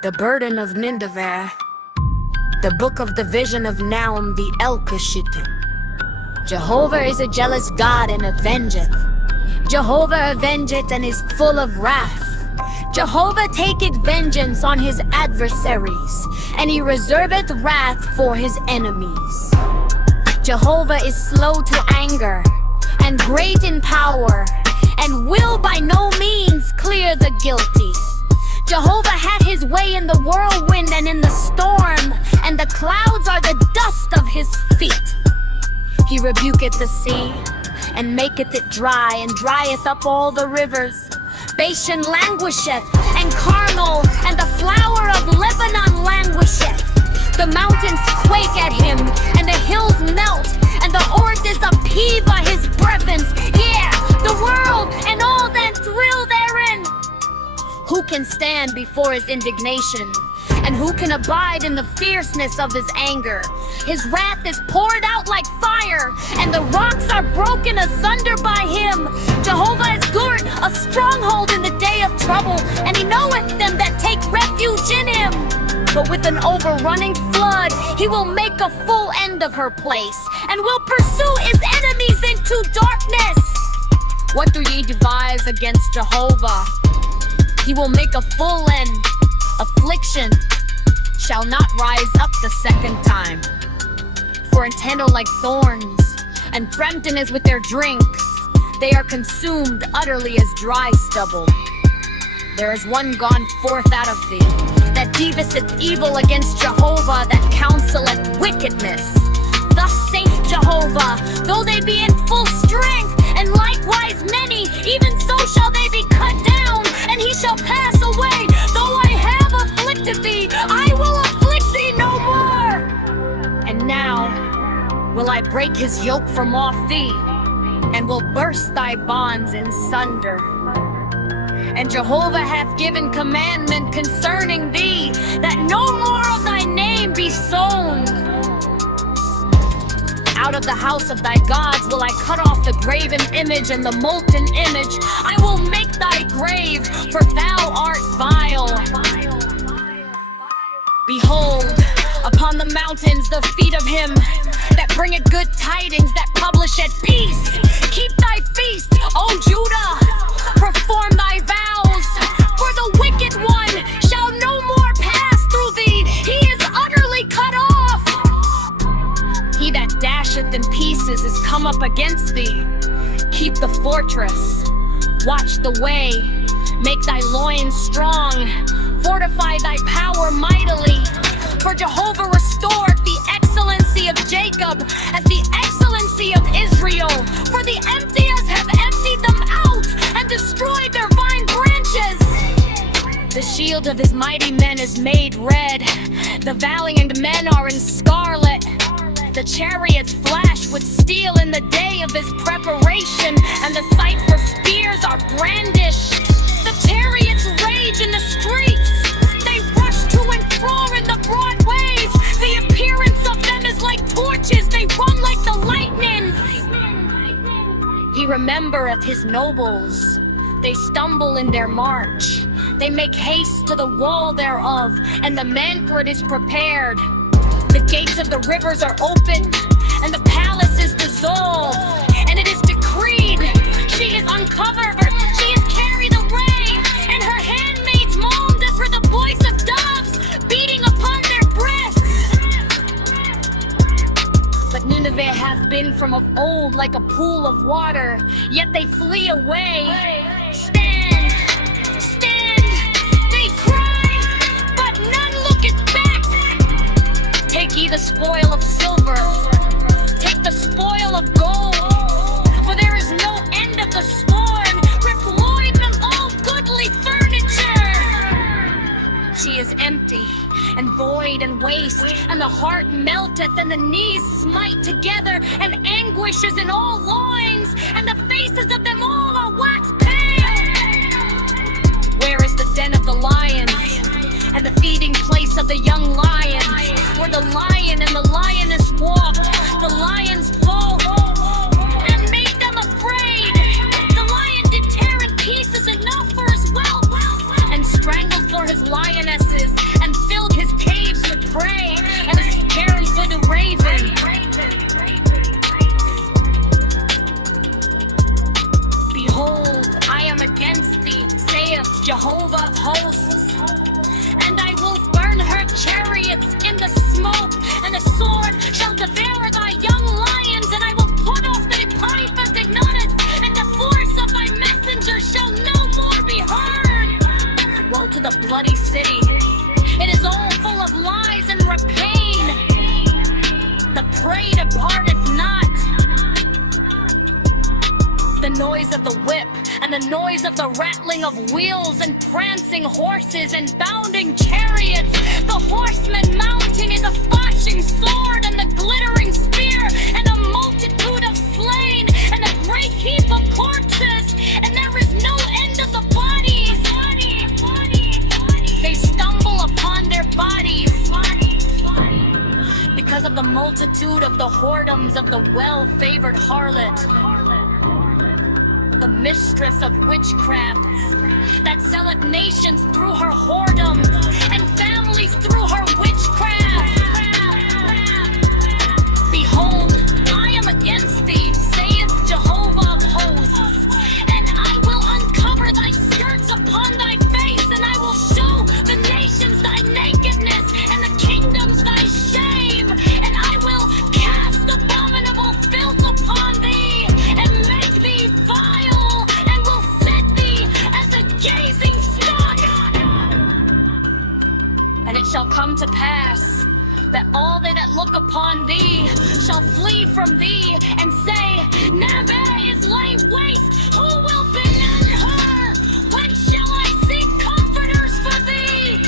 The burden of Nineveh, the book of the vision of Nahum the Elkashite. Jehovah is a jealous God and avengeth. Jehovah avengeth and is full of wrath. Jehovah taketh vengeance on his adversaries, and he reserveth wrath for his enemies. Jehovah is slow to anger, and great in power, and will by no means clear the guilty. Jehovah had his way in the whirlwind and in the storm, and the clouds are the dust of his feet. He rebuketh the sea, and maketh it dry, and drieth up all the rivers. Bashan languisheth, and Carmel, and the flower of Lebanon languisheth. The mountains quake at him, and the hills melt, and the orders upheave by his presence. Yeah, the world and all that thrill therein. Who can stand before his indignation? And who can abide in the fierceness of his anger? His wrath is poured out like fire, and the rocks are broken asunder by him. Jehovah is good, a stronghold in the day of trouble, and he knoweth them that take refuge in him. But with an overrunning flood, he will make a full end of her place, and will pursue his enemies into darkness. What do ye devise against Jehovah? He will make a full end. Affliction shall not rise up the second time. For intent are like thorns, and Frampton is with their drink. They are consumed utterly as dry stubble. There is one gone forth out of thee, that deviseth evil against Jehovah, that counseleth wickedness. Thus saith Jehovah, though they be in full strength, and likewise many, even so shall they be cut down, and he shall pass away. Though I have afflicted thee, I will afflict thee no more. And now will I break his yoke from off thee, and will burst thy bonds in sunder. And Jehovah hath given commandment concerning thee, that no more of thy name be sown. Out of the house of thy gods will I cut off the graven image and the molten image. I will make thy grave, for thou art vile. Behold, upon the mountains the feet of him that bringeth good tidings, that publisheth peace. Keep thy feast, O Judah, perform thy vows, for the wicked one shall no more pass through thee. He is utterly cut off. He that dasheth in pieces is come up against thee. Keep the fortress, watch the way, make thy loins strong, fortify thy power mightily. For Jehovah restored the excellency of Jacob as the excellency of Israel. For the emptiers have emptied them out and destroyed their vine branches. The shield of his mighty men is made red. The valiant men are in scarlet. The chariots flash with steel in the day of his preparation, and the sight for spears are brandished. The chariots rage in the streets. They rush to and fro in the broad ways. The appearance of them is like torches. They run like the lightnings. He remembereth his nobles. They stumble in their march. They make haste to the wall thereof, and the banquet is prepared. The gates of the rivers are opened, and the palace is dissolved. And it is decreed, she is uncovered, she is carried away, and her handmaids moaned as for the voice of doves beating upon their breasts. But Nineveh hath been from of old like a pool of water, yet they flee away. Stand, stand, they cry, but none looketh back. Take ye the spoil of silver, take the spoil of gold, for there is no end of the storm. Reploy them all goodly furniture. She is empty and void and waste, and the heart melteth, and the knees smite together, and anguish is in all loins, and the faces of them all are wax pale. Where is the den of the lions, and the feeding place of the young lions, where the lion and the lioness walked? The lions woke and made them afraid. The lion did tear in pieces enough for his wealth, and strangled for his lionesses. Jehovah of hosts. And I will burn her chariots in the smoke, and the sword shall devour thy young lions, and I will put off thy pipe of ignorance, and the force of thy messenger shall no more be heard. Woe to the bloody city, it is all full of lies and rapine. The prey departeth not. The noise of the whip, and the noise of the rattling of wheels, and prancing horses, and bounding chariots, the horsemen mounting in the flashing sword, and the glittering spear, and a multitude of slain, and a great heap of corpses, and there is no end of the bodies. They stumble upon their bodies because of the multitude of the whoredoms of the well-favored harlot, the mistress of witchcrafts, that selleth nations through her whoredoms, and families through her witchcraft. Behold, I am against thee, saith Jehovah of hosts, and I will uncover thy skirts upon thy face, and I will show the nations thy nakedness, and the kingdoms thy shame, and I will cast abominable filth upon thee, and make thee vile, and will set thee as a gazing stock. And it shall come to pass that all they that look upon thee shall flee from thee, and say, Nineveh is laid waste, who will benon her? When shall I seek comforters for thee?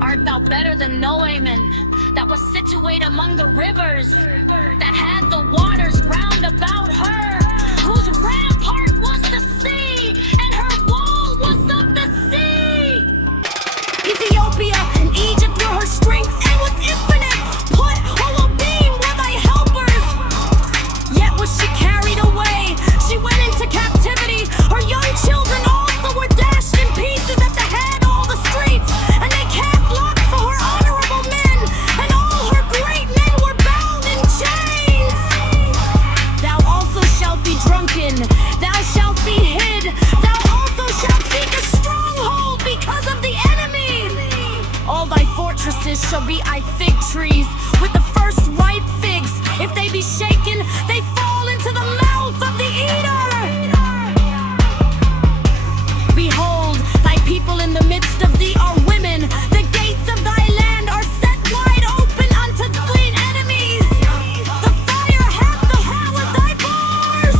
Art thou better than Nahum, that was situate among the rivers, that had the waters round about her, whose rampart was the sea, and her wall was of the sea? Ethiopia and Egypt were her strength, and was infinite. Put Holobim were thy helpers. Yet was she carried away, she went into captivity. Her young children also were dashed in pieces at the head all the streets, and they cast lots for her honorable men, and all her great men were bound in chains. Thou also shalt be drunken, thou shalt be hid, thou also shalt seek a stronghold because of the enemy. All thy fortresses shall be thy fig trees, with the first ripe figs. If they be shaken, they fall into the mouth of the eater. Behold, thy people in the midst of thee are women. The gates of thy land are set wide open unto thine enemies. The fire hath devoured thy bars.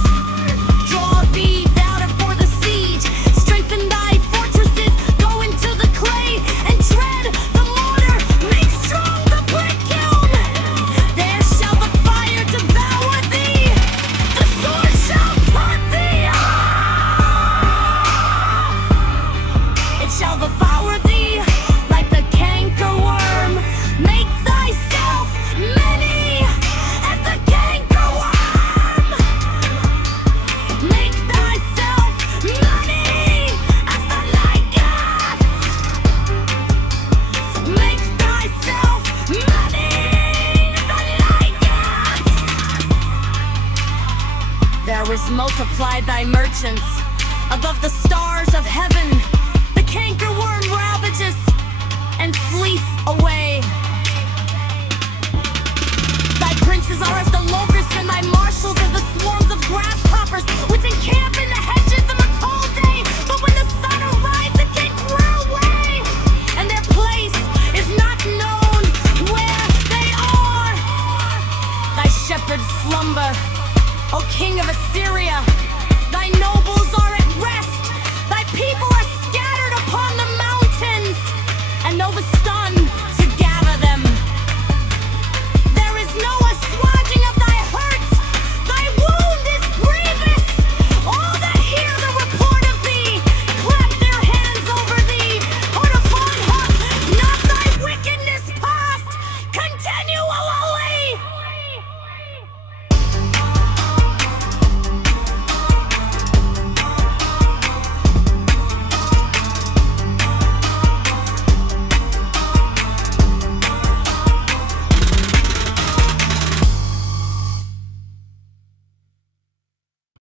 Draw thee thou for the siege, strengthen thy fortresses, go into the clay, and tread the mortar, make strong the brick kiln. There shall the fire devour thee, the sword shall cut thee off. It shall devour thee like the cankerworm. Make thyself many as the cankerworm. Make thyself many as the lichen. Make thyself many as the lichen. There is multiplied thy merchants above the stars of heaven. The cankerworm ravages and fleeth away. Thy princes are as the locusts, and thy marshals as the swarms of grasshoppers.